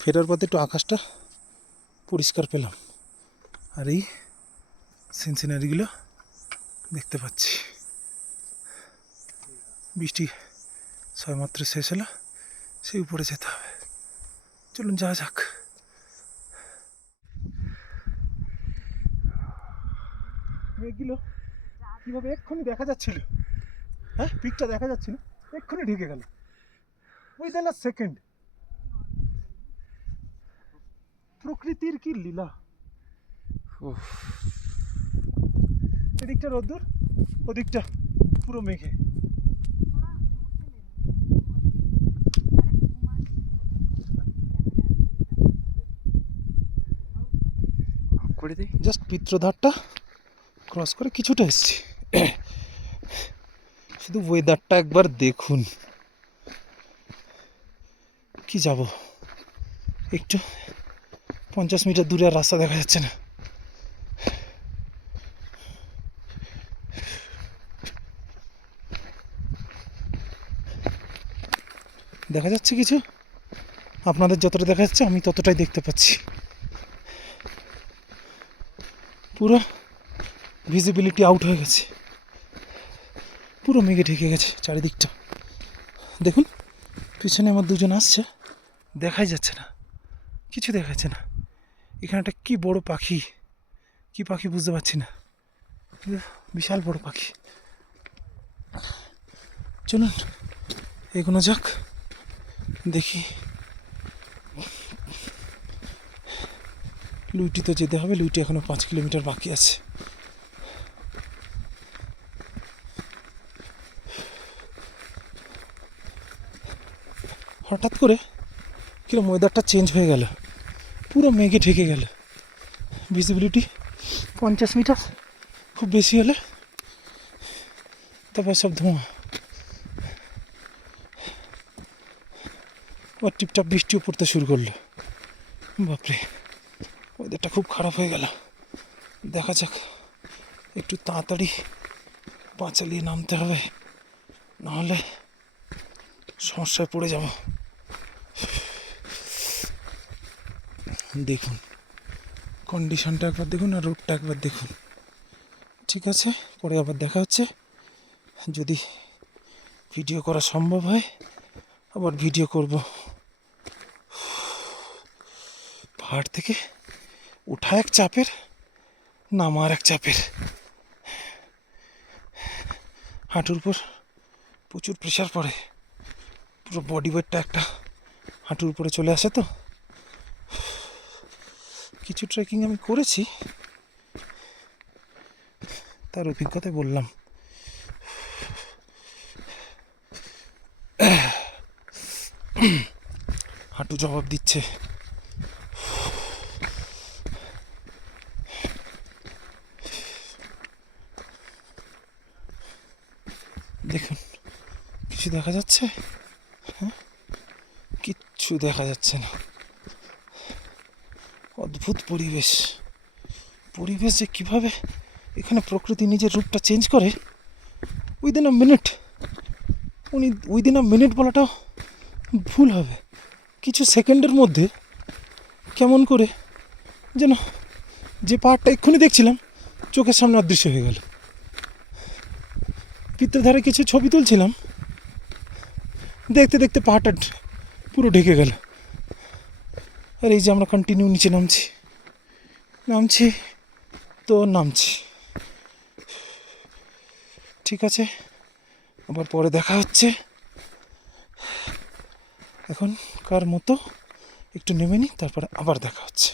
ফেরার পথে একটু আকাশটা পরিষ্কার পেলাম, আর এই সিনসিনারিগুলো দেখতে পাচ্ছি। বৃষ্টি সবেমাত্র শেষ হলো, সেই উপরে যেতে হবে। চলুন যাওয়া যাক। মেঘগুলো কীভাবে এক্ষুনি দেখা যাচ্ছিল, হ্যাঁ পিকটা দেখা যাচ্ছিল, এক্ষুনি ঢেকে গেল উইদিন আ সেকেন্ড। প্রকৃতির কি লীলা। এদিকটা রোদ্দুর, ওদিকটা পুরো মেঘে। জাস্ট পিত্রধারটা ক্রস করে কিছুটা এসছি। শুধু ওয়েদারটা একবার দেখুন, কি যাব একটু 50 মিটার দূরে আর রাস্তা দেখা যাচ্ছে না। দেখা যাচ্ছে কিছু, আপনাদের যতটা দেখা যাচ্ছে আমি ততটাই দেখতে পাচ্ছি। পুরো ভিজিবিলিটি আউট হয়ে গেছে, পুরো মেঘে ঢেকে গেছে চারিদিকটা। দেখুন পিছনে আমার দুজন আসছে, দেখাই যাচ্ছে না, কিছু দেখা যাচ্ছে না। এখানে একটা কি বড় পাখি, কি পাখি বুঝতে পারছি না, বিশাল বড় পাখি। চলুন এগোনো যাক, দেখি। লুইটি তো যেতে হবে, লুইটি এখনো 5 কিলোমিটার বাকি আছে। হঠাৎ করে কিরকম ওয়েদারটা চেঞ্জ হয়ে গেল, পুরো মেঘে ঢেকে গেল। ভিজিবিলিটি 50 মিটার, খুব বেশি হলে তারপর সব ধোঁয়া। আর টিপটাপ বৃষ্টিও পড়তে শুরু করলো। বাপরে, ওয়েদারটা খুব খারাপ হয়ে গেল। দেখা যাক, একটু তাড়াতাড়ি পা চালিয়ে নামতে হবে, নাহলে সমস্যায় পড়ে যাব। দেখুন কন্ডিশনটা একবার দেখুন, আর রোডটা একবার দেখুন। ঠিক আছে, পরে আবার দেখা হচ্ছে। যদি ভিডিও করা সম্ভব হয় আবার ভিডিও করব। পাহাড় থেকে ওঠা এক চাপের, নামার এক চাপের। হাঁটুর উপর প্রচুর প্রেশার পড়ে, পুরো বডি ওয়েটটা একটা হাঁটুর উপরে চলে আসে। তো কিছু ট্রেকিং আমি করেছি, তার অভিজ্ঞতায় বললাম। হাঁটু জবাব দিচ্ছে। দেখুন কিছু দেখা যাচ্ছে? হ্যাঁ, কিচ্ছু দেখা যাচ্ছে না। অদ্ভুত পরিবেশ, পরিবেশ যে কীভাবে এখানে প্রকৃতি নিজের রূপটা চেঞ্জ করে within a minute. Within a minute বলাটাও ভুল হবে, কিছু সেকেন্ডের মধ্যে কেমন করে যেন যে পাহাড়টা এক্ষুনি দেখছিলাম চোখের সামনে অদৃশ্য হয়ে গেল। পিত্রধারে কিছু ছবি তুলছিলাম, দেখতে দেখতে পাহাড়টা পুরো ঢেকে গেল। আর এই যে আমরা কন্টিনিউ নিচে নামছি তো নামছি। ঠিক আছে, আবার পরে দেখা হচ্ছে। এখন কার মতো একটু নেমে নিই, তারপরে আবার দেখা হচ্ছে।